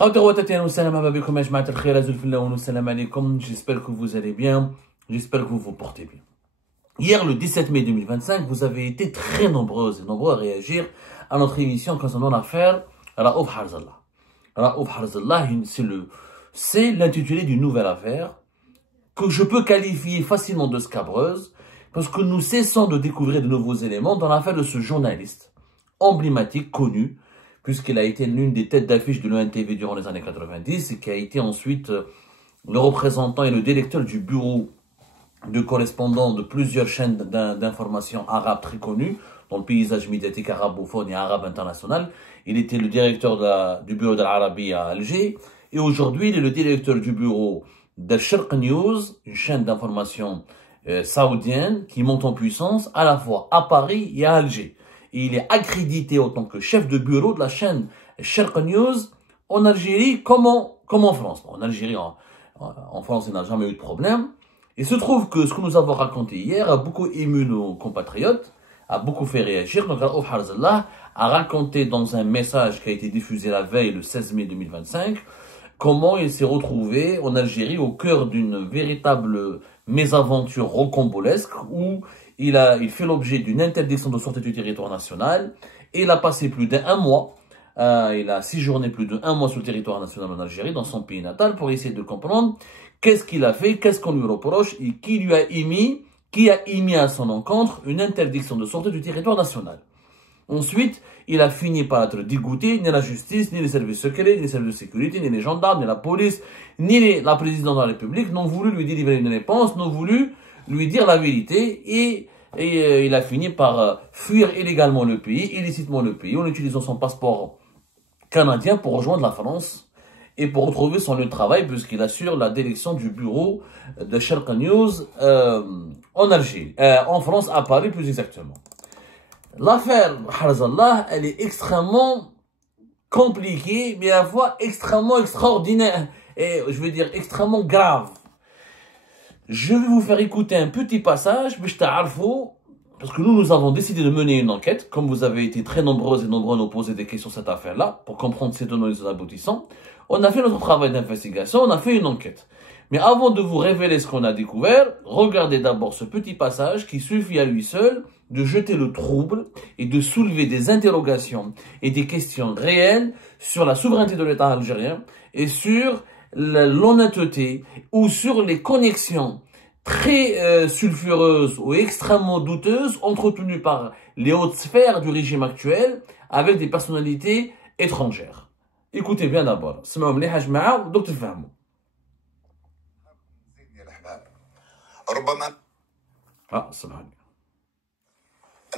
J'espère que vous allez bien, j'espère que vous vous portez bien. Hier, le 17 mai 2025, vous avez été très nombreuses et nombreux à réagir à notre émission concernant l'affaire Raouf Harzallah. Raouf Harzallah, c'est l'intitulé d'une nouvelle affaire que je peux qualifier facilement de scabreuse parce que nous cessons de découvrir de nouveaux éléments dans l'affaire de ce journaliste emblématique, connu, puisqu'il a été l'une des têtes d'affiche de l'ONTV durant les années 90 et qui a été ensuite le représentant et le directeur du bureau de correspondant de plusieurs chaînes d'information arabes très connues dans le paysage médiatique arabophone et arabe international. Il était le directeur du bureau d'Al-Arabi à Alger et aujourd'hui il est le directeur du bureau d'Al-Sharq News, une chaîne d'information saoudienne qui monte en puissance à la fois à Paris et à Alger. Et il est accrédité en tant que chef de bureau de la chaîne Sharq News en Algérie comme en France. En Algérie, en France, il n'a jamais eu de problème. Il se trouve que ce que nous avons raconté hier a beaucoup ému nos compatriotes, a beaucoup fait réagir. Donc, Raouf Harzallah a raconté dans un message qui a été diffusé la veille, le 16 mai 2025, comment il s'est retrouvé en Algérie au cœur d'une véritable mésaventure rocambolesque où il fait l'objet d'une interdiction de sortie du territoire national et il a passé plus d'un mois, il a séjourné plus d'un mois sur le territoire national en Algérie, dans son pays natal, pour essayer de comprendre qu'est-ce qu'il a fait, qu'est-ce qu'on lui reproche et qui a émis à son encontre une interdiction de sortie du territoire national. Ensuite, il a fini par être dégoûté, ni la justice, ni les services secrets, ni les services de sécurité, ni les gendarmes, ni la police, ni la présidence de la République n'ont voulu lui délivrer une réponse, n'ont voulu lui dire la vérité et il a fini par fuir illégalement le pays, illicitement le pays, en utilisant son passeport canadien pour rejoindre la France et pour retrouver son lieu de travail puisqu'il assure la direction du bureau de Sharq News en Algérie, en France, à Paris plus exactement. L'affaire Harzallah, elle est extrêmement compliquée, mais à la fois extrêmement extraordinaire et je veux dire extrêmement grave. Je vais vous faire écouter un petit passage, parce que nous avons décidé de mener une enquête, comme vous avez été très nombreuses et nombreux à nous poser des questions sur cette affaire-là, pour comprendre ses tenants et ses aboutissants. On a fait notre travail d'investigation, on a fait une enquête. Mais avant de vous révéler ce qu'on a découvert, regardez d'abord ce petit passage qui suffit à lui seul de jeter le trouble et de soulever des interrogations et des questions réelles sur la souveraineté de l'État algérien et sur l'honnêteté ou sur les connexions très sulfureuses ou extrêmement douteuses entretenues par les hautes sphères du régime actuel avec des personnalités étrangères. Écoutez bien d'abord.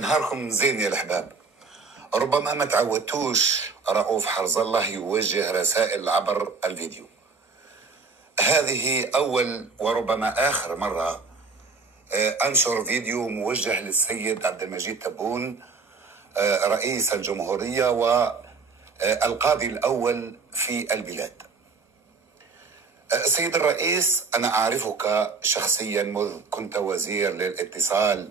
نهاركم زين يا الأحباب. ربما ما تعودتوش رؤوف حرزالله يوجه رسائل عبر الفيديو. هذه أول وربما آخر مرة أنشر فيديو موجه للسيد عبد المجيد تبون رئيس الجمهورية والقاضي الأول في البلاد. سيد الرئيس، أنا أعرفك شخصيا منذ كنت وزير للاتصال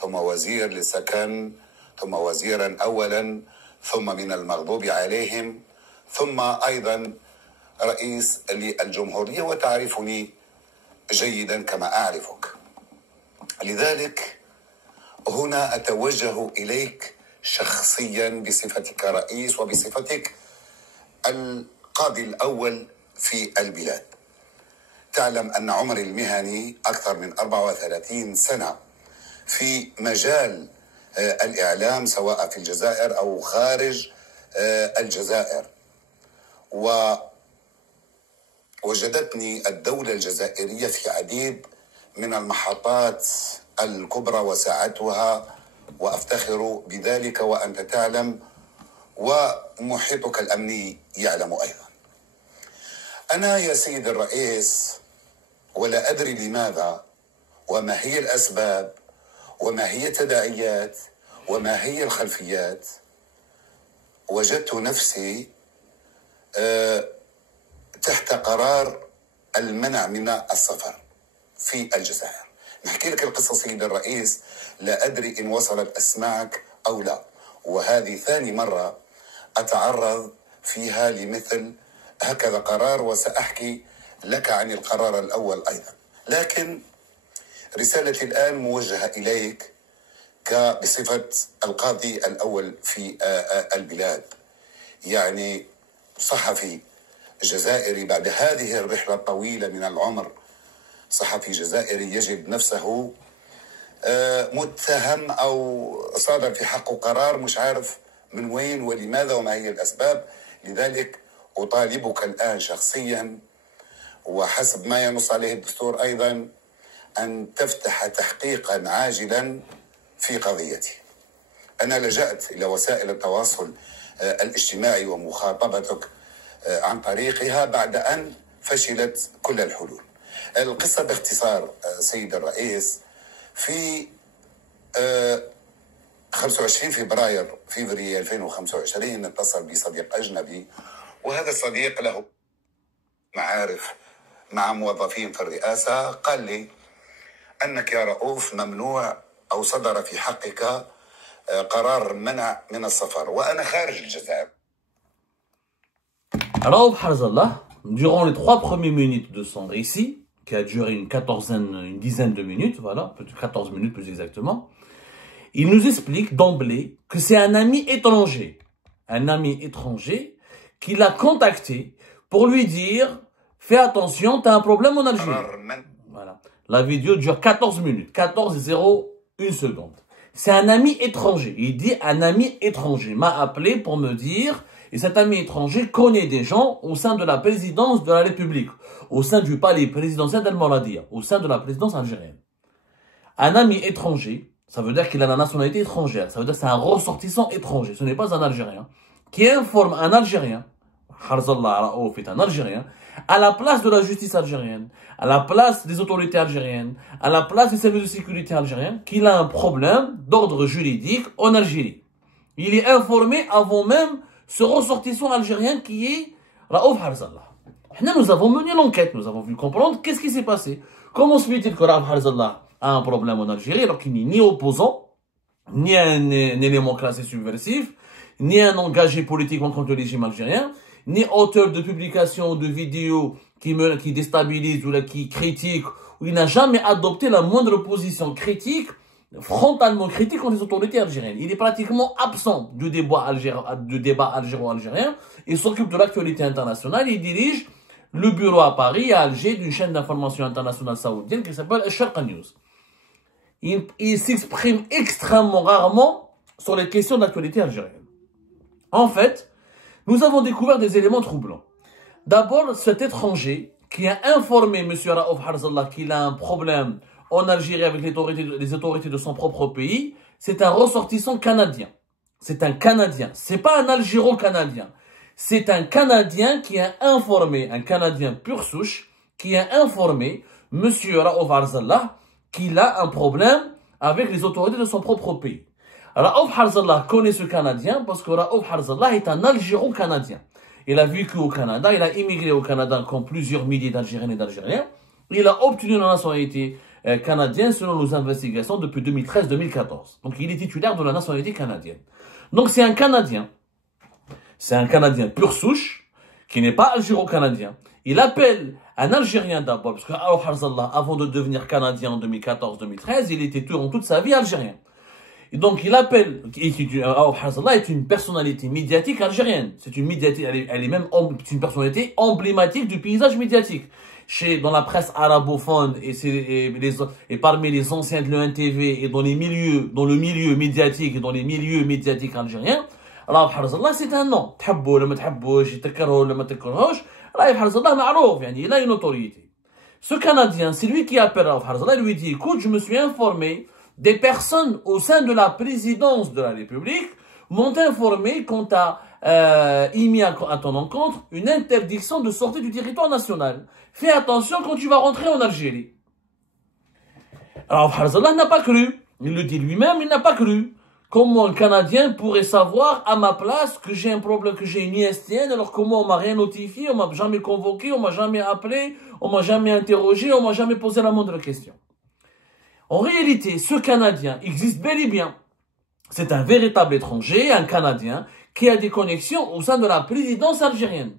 ثم وزير للسكن ثم وزيرا أولا ثم من المغضوب عليهم ثم أيضا رئيس للجمهورية وتعرفني جيدا كما أعرفك. لذلك هنا أتوجه إليك شخصيا بصفتك رئيس وبصفتك القاضي الأول في البلاد. تعلم أن عمري المهني أكثر من 34 سنة في مجال الإعلام سواء في الجزائر أو خارج الجزائر، ووجدتني الدولة الجزائرية في عديد من المحطات الكبرى وساعدتها وأفتخر بذلك وأنت تعلم ومحيطك الأمني يعلم أيضا. أنا يا سيد الرئيس ولا أدري لماذا وما هي الأسباب وما هي التداعيات وما هي الخلفيات وجدت نفسي تحت قرار المنع من السفر في الجزائر. نحكي لك القصة سيد الرئيس، لا أدري إن وصلت أسماعك أو لا، وهذه ثاني مرة أتعرض فيها لمثل هكذا قرار، وسأحكي لك عن القرار الأول أيضا. لكن رسالتي الآن موجهة إليك بصفة القاضي الأول في البلاد، يعني صحفي جزائري بعد هذه الرحلة الطويلة من العمر. صحفي جزائري يجد نفسه متهم أو صادر في حقه قرار مش عارف من وين ولماذا وما هي الأسباب. لذلك أطالبك الآن شخصيا وحسب ما ينص عليه الدستور أيضا أن تفتح تحقيقا عاجلا في قضيتي. أنا لجأت إلى وسائل التواصل الاجتماعي ومخاطبتك عن طريقها بعد أن فشلت كل الحلول. القصة باختصار سيد الرئيس، في 25 فبراير 2025 اتصل بي صديق أجنبي، وهذا الصديق له معارف مع موظفين في الرئاسة. قال لي أنك يا رؤوف ممنوع أو صدر في حقك قرار منع من السفر وأنا خارج الجزائر. Raouf Harzallah, durant les 3 premières minutes de son récit, qui a duré une dizaine de minutes, voilà, peut-être 14 minutes plus exactement, il nous explique d'emblée que c'est un ami étranger qui l'a contacté pour lui dire « Fais attention, tu as un problème en Algérie ». Voilà. La vidéo dure 14 minutes, 14:01 seconde. C'est un ami étranger. Il dit un ami étranger m'a appelé pour me dire, et cet ami étranger connaît des gens au sein de la présidence de la République, au sein du palais présidentiel d'Al-Mouradia, au sein de la présidence algérienne. Un ami étranger, ça veut dire qu'il a la nationalité étrangère, ça veut dire que c'est un ressortissant étranger, ce n'est pas un Algérien, qui informe un Algérien, Harzallah Raouf est un Algérien, à la place de la justice algérienne, à la place des autorités algériennes, à la place des services de sécurité algériens, qu'il a un problème d'ordre juridique en Algérie. Il est informé avant même ce ressortissant algérien qui est Raouf Harzallah. Nous avons mené l'enquête, nous avons vu comprendre qu'est-ce qui s'est passé. Comment se fait-il que Raouf Harzallah a un problème en Algérie alors qu'il n'est ni opposant, ni un élément classé subversif, ni un engagé politiquement contre le régime algérien, ni auteur de publications ou de vidéos qui déstabilisent ou qui critiquent, où il n'a jamais adopté la moindre position critique, frontalement critique contre les autorités algériennes. Il est pratiquement absent du débat algéro-algérien. Il s'occupe de l'actualité internationale. Il dirige le bureau à Paris, à Alger, d'une chaîne d'information internationale saoudienne qui s'appelle Al-Sharqa News. Il s'exprime extrêmement rarement sur les questions d'actualité algérienne. En fait, nous avons découvert des éléments troublants. D'abord, cet étranger qui a informé M. Raouf Harzallah qu'il a un problème en Algérie avec les autorités de son propre pays, c'est un ressortissant canadien. C'est un Canadien. C'est pas un Algéro-Canadien. C'est un Canadien qui a informé, un Canadien pur souche, qui a informé M. Raouf Harzallah qu'il a un problème avec les autorités de son propre pays. Raouf Harzallah connaît ce Canadien parce que Raouf Harzallah est un Algéro-Canadien. Il a vécu au Canada, il a immigré au Canada comme plusieurs milliers d'Algériens et d'Algériens. Il a obtenu la nationalité canadienne selon nos investigations depuis 2013-2014. Donc il est titulaire de la nationalité canadienne. Donc c'est un Canadien. C'est un Canadien pur souche qui n'est pas algéro-canadien. Il appelle un Algérien d'abord, parce que Raouf Harzallah, avant de devenir Canadien en 2014-2013, il était toute sa vie algérien. Et donc, il appelle, Raouf Harzallah est une personnalité médiatique algérienne. C'est une médiatique, elle est même une personnalité emblématique du paysage médiatique. Dans la presse arabophone et parmi les anciens de l'ENTV et dans le milieu médiatique et dans les milieux médiatiques algériens, Raouf Harzallah c'est un nom. تحبه لما تحبوش يتكرهه لما تكرهوش. Raouf Harzallah معروف, il a une autorité. Ce Canadien, c'est lui qui appelle Raouf Harzallah et lui dit, écoute, je me suis informé, des personnes au sein de la présidence de la République m'ont informé qu'on t'a émis à ton encontre une interdiction de sortie du territoire national. Fais attention quand tu vas rentrer en Algérie. Alors Harzallah n'a pas cru. Il le dit lui-même, il n'a pas cru. Comment un Canadien pourrait savoir à ma place que j'ai un problème, que j'ai une ISTN, alors comment on m'a rien notifié, on m'a jamais convoqué, on m'a jamais appelé, on m'a jamais interrogé, on m'a jamais posé la moindre question. En réalité, ce Canadien existe bel et bien. C'est un véritable étranger, un Canadien, qui a des connexions au sein de la présidence algérienne.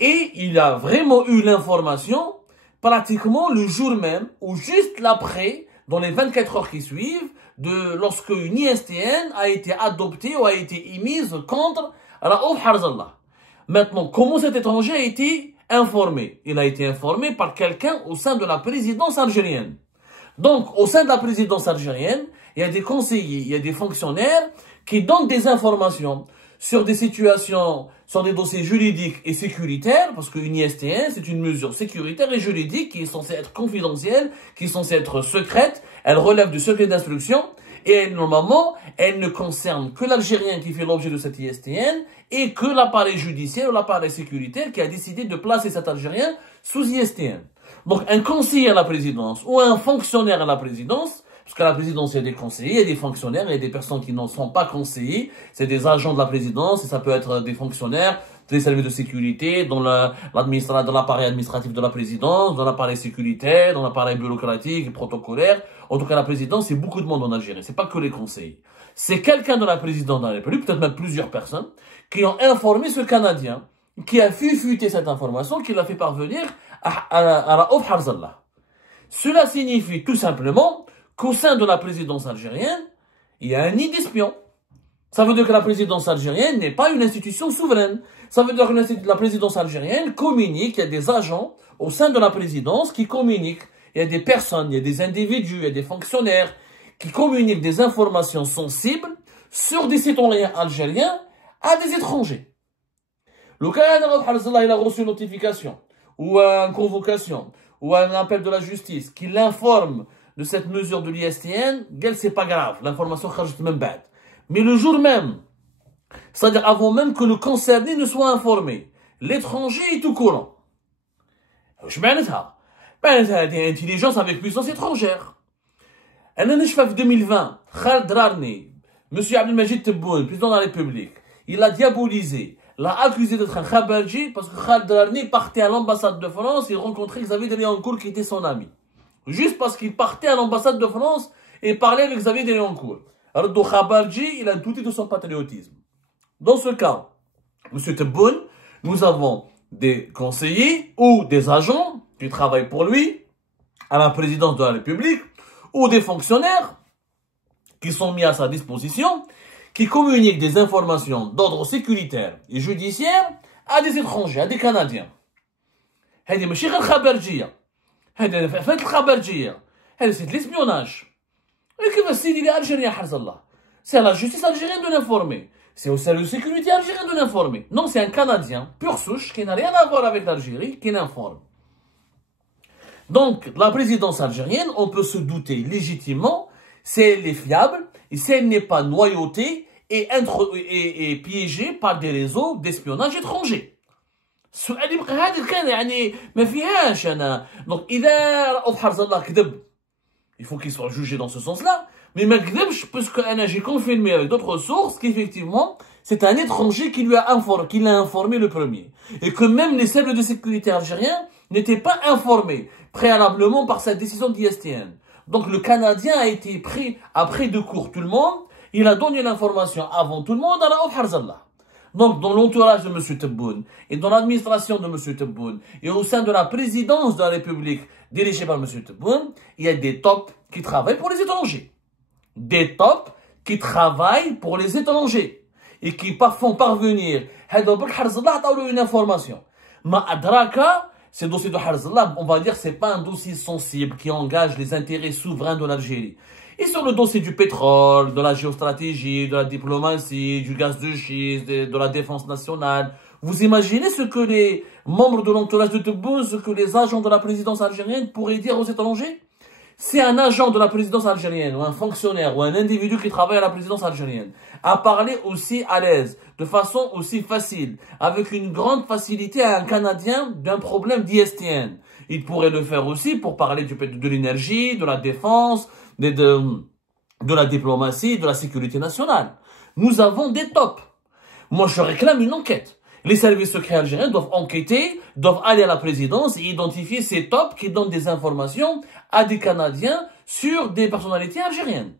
Et il a vraiment eu l'information pratiquement le jour même ou juste l'après, dans les 24 heures qui suivent, lorsque une ISTN a été adoptée ou a été émise contre Raouf Harzallah. Maintenant, comment cet étranger a été informé? Il a été informé par quelqu'un au sein de la présidence algérienne. Donc, au sein de la présidence algérienne, il y a des conseillers, il y a des fonctionnaires qui donnent des informations sur des situations, sur des dossiers juridiques et sécuritaires, parce qu'une ISTN, c'est une mesure sécuritaire et juridique qui est censée être confidentielle, qui est censée être secrète, elle relève du secret d'instruction, et normalement, elle ne concerne que l'Algérien qui fait l'objet de cette ISTN, et que l'appareil judiciaire ou l'appareil sécuritaire qui a décidé de placer cet Algérien sous ISTN. Donc, un conseiller à la présidence, ou un fonctionnaire à la présidence, parce qu'à la présidence, il y a des conseillers, il y a des fonctionnaires, il y a des personnes qui n'en sont pas conseillers. C'est des agents de la présidence, et ça peut être des fonctionnaires, des services de sécurité, dans l'appareil administratif de la présidence, dans l'appareil sécuritaire, dans l'appareil bureaucratique, protocolaire. En tout cas, la présidence, c'est beaucoup de monde en Algérie. C'est pas que les conseillers. C'est quelqu'un de la présidence de la République, peut-être même plusieurs personnes, qui ont informé ce Canadien, qui a fuité cette information, qui l'a fait parvenir à Raouf Harzallah. Cela signifie tout simplement qu'au sein de la présidence algérienne, il y a un nid d'espions. Ça veut dire que la présidence algérienne n'est pas une institution souveraine. Ça veut dire que la présidence algérienne communique, il y a des agents au sein de la présidence qui communiquent. Il y a des personnes, il y a des individus, il y a des fonctionnaires qui communiquent des informations sensibles sur des citoyens algériens à des étrangers. Le Canada Raouf Harzallah, il a reçu une notification, ou une convocation, ou un appel de la justice qui l'informe de cette mesure de l'ISTN, c'est pas grave, l'information kharjat même bad. Mais le jour même, c'est-à-dire avant même que le concerné ne soit informé, l'étranger est au courant. Je معناتها دي intelligence avec puissance étrangère. أنا نشوف في 2020 Khaled Rarni, Monsieur Abdelmajid Tebboune, président de la République, il a diabolisé, l'a accusé d'être un khabarji parce que Khaled Rarni partait à l'ambassade de France et rencontrait Xavier Deliancourt qui était son ami. Juste parce qu'il partait à l'ambassade de France et parlait avec Xavier Deliancourt. Rado Khabarji, il a douté de son patriotisme. Dans ce cas, M. Tebboune, nous avons des conseillers ou des agents qui travaillent pour lui à la présidence de la République ou des fonctionnaires qui sont mis à sa disposition, qui communiquent des informations d'ordre sécuritaire et judiciaire à des étrangers, à des Canadiens. هذه ماشي غير خبرجية. هذا فات الخبرجية. هذا c'est de l'espionnage. Et que va s'il est algérien Harzallah? C'est à la justice algérienne de l'informer. C'est au service de sécurité algérien de l'informer. Non, c'est un Canadien, pur souche, qui n'a rien à voir avec l'Algérie, qui l'informe. Donc, la présidence algérienne, on peut se douter légitimement si elle est fiable et si elle n'est pas noyautée et piégée par des réseaux d'espionnage étrangers. السؤال يبقى هذا كان يعني ما فيهاش انا دونك اذا رؤوف حرزالله كذب il faut qu'il soit jugé dans ce sens-là mais ما كذبش parce que انا j'ai confirmé avec d'autres sources qu'effectivement c'est un étranger qui l'a informé le premier et que même les services de sécurité algériens n'étaient pas informés préalablement par cette décision d'ISTN. Donc le Canadien a été pris après de court tout le monde, il a donné l'information avant tout le monde à Raouf Harzallah. Donc, dans l'entourage de M. Tebboune, et dans l'administration de M. Tebboune, et au sein de la présidence de la République dirigée par M. Tebboune, il y a des tops qui travaillent pour les étrangers. Des tops qui travaillent pour les étrangers. Et qui font parvenir, une information. Ma adraka, ce dossier de Harzallah, on va dire, c'est pas un dossier sensible qui engage les intérêts souverains de l'Algérie. Et sur le dossier du pétrole, de la géostratégie, de la diplomatie, du gaz de schiste, de la défense nationale, vous imaginez ce que les membres de l'entourage de Tebboune, ce que les agents de la présidence algérienne pourraient dire aux étrangers? Si un agent de la présidence algérienne, ou un fonctionnaire, ou un individu qui travaille à la présidence algérienne, a parlé aussi à l'aise, de façon aussi facile, avec une grande facilité à un Canadien d'un problème d'ISTN, il pourrait le faire aussi pour parler de l'énergie, de la défense, de la diplomatie, de la sécurité nationale. Nous avons des tops. Moi, je réclame une enquête. Les services secrets algériens doivent enquêter, doivent aller à la présidence et identifier ces tops qui donnent des informations à des Canadiens sur des personnalités algériennes.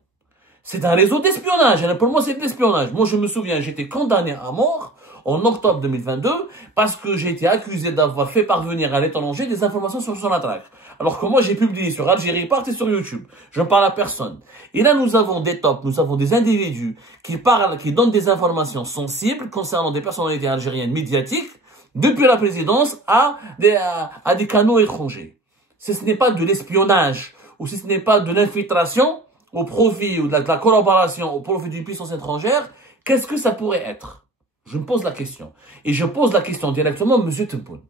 C'est un réseau d'espionnage. Pour moi, c'est de l'espionnage. Moi, je me souviens, j'étais condamné à mort en octobre 2022 parce que j'ai été accusé d'avoir fait parvenir à l'étranger des informations sur son attaque. Alors que moi, j'ai publié sur Algérie Part et sur YouTube. Je ne parle à personne. Et là, nous avons des tops, nous avons des individus qui parlent, qui donnent des informations sensibles concernant des personnalités algériennes médiatiques depuis la présidence à des canaux étrangers. Si ce n'est pas de l'espionnage ou si ce n'est pas de l'infiltration au profit ou de la collaboration au profit d'une puissance étrangère, qu'est-ce que ça pourrait être? Je me pose la question. Et je pose la question directement à M. Tebboune.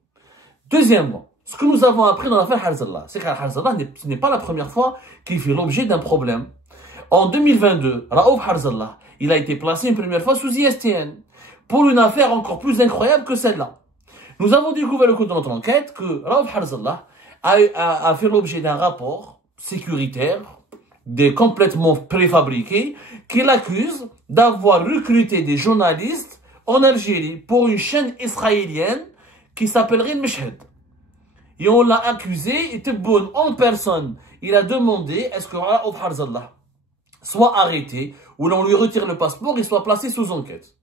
Deuxièmement, ce que nous avons appris dans l'affaire Harzallah, c'est qu'Harzallah, ce n'est pas la première fois qu'il fait l'objet d'un problème. En 2022, Raouf Harzallah, il a été placé une première fois sous ISTN pour une affaire encore plus incroyable que celle-là. Nous avons découvert au cours de notre enquête que Raouf Harzallah a fait l'objet d'un rapport sécuritaire, complètement préfabriqué, qui l'accuse d'avoir recruté des journalistes en Algérie pour une chaîne israélienne qui s'appellerait Meshhed. Et on l'a accusé, et Tebboune en personne, il a demandé est-ce que Raouf Harzallah soit arrêté, ou l'on lui retire le passeport et soit placé sous enquête.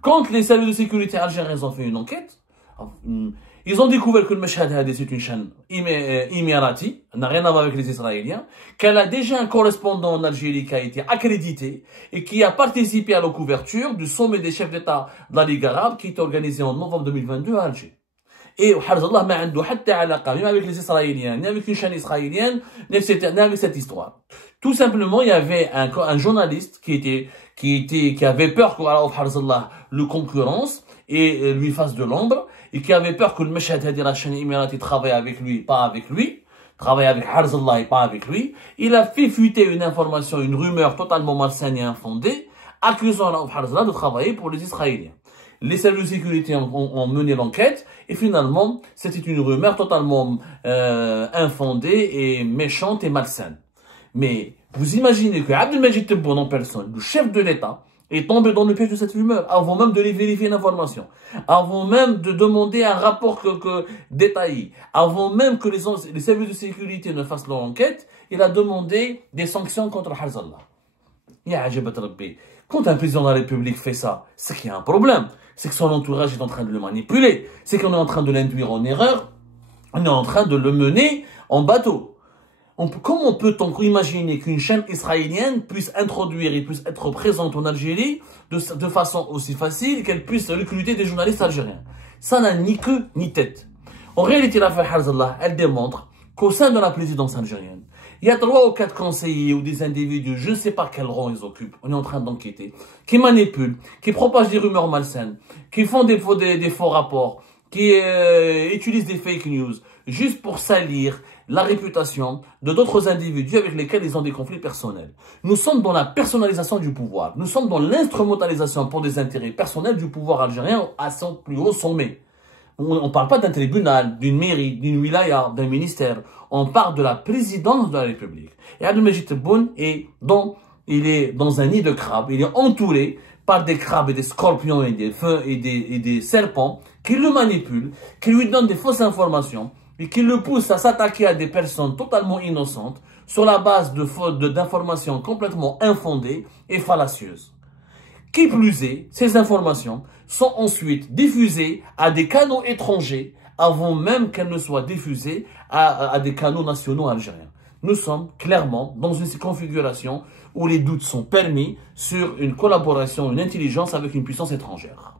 Quand les services de sécurité algériens ont fait une enquête, ils ont découvert que le Meshhed Hadi, c'est une chaîne émirati, n'a rien à voir avec les Israéliens, qu'elle a déjà un correspondant en Algérie qui a été accrédité et qui a participé à la couverture du sommet des chefs d'État de la Ligue arabe qui est organisé en novembre 2022 à Alger. Et Harzallah n'a rien avec les Israéliens, ni avec une chaîne israélienne, ni avec cette histoire. Tout simplement, il y avait un journaliste qui avait peur que Raouf Harzallah le concurrence et lui fasse de l'ombre, et qui avait peur que le Meshhed Hadi, la chaîne émirati, travaille avec lui, pas avec lui, travaille avec Harzallah et pas avec lui. Il a fait fuiter une information, une rumeur totalement malsaine et infondée, accusant Raouf Harzallah de travailler pour les Israéliens. Les services de sécurité ont mené l'enquête et finalement, c'était une rumeur totalement infondée et méchante et malsaine. Mais vous imaginez que Abdelmajid Tebboune en personne, le chef de l'État, est tombé dans le piège de cette rumeur avant même de vérifier l'information, avant même de demander un rapport détaillé, avant même que les services de sécurité ne fassent leur enquête, il a demandé des sanctions contre Harzallah. Ya ajabat Rabbi. Quand un président de la République fait ça, c'est qu'il y a un problème. C'est que son entourage est en train de le manipuler. C'est qu'on est en train de l'induire en erreur. On est en train de le mener en bateau. Comment peut-on imaginer qu'une chaîne israélienne puisse introduire et puisse être présente en Algérie de façon aussi facile qu'elle puisse recruter des journalistes algériens? Ça n'a ni queue ni tête. En réalité, l'affaire Harzallah, elle démontre qu'au sein de la présidence algérienne, il y a 3 ou 4 conseillers ou des individus, je ne sais pas quel rang ils occupent, on est en train d'enquêter, qui manipulent, qui propagent des rumeurs malsaines, qui font des faux rapports, qui utilisent des fake news, juste pour salir la réputation de d'autres individus avec lesquels ils ont des conflits personnels. Nous sommes dans la personnalisation du pouvoir. Nous sommes dans l'instrumentalisation pour des intérêts personnels du pouvoir algérien à son plus haut sommet. On ne parle pas d'un tribunal, d'une mairie, d'une wilaya, d'un ministère. On parle de la présidence de la République. Et Abdelmajid Tebboune il est dans un nid de crabes. Il est entouré par des crabes et des scorpions et des feux et des serpents qui le manipulent, qui lui donnent des fausses informations et qui le poussent à s'attaquer à des personnes totalement innocentes sur la base d'informations complètement infondées et fallacieuses. Qui plus est, ces informations sont ensuite diffusées à des canaux étrangers avant même qu'elles ne soient diffusées à des canaux nationaux algériens. Nous sommes clairement dans une configuration où les doutes sont permis sur une collaboration, une intelligence avec une puissance étrangère.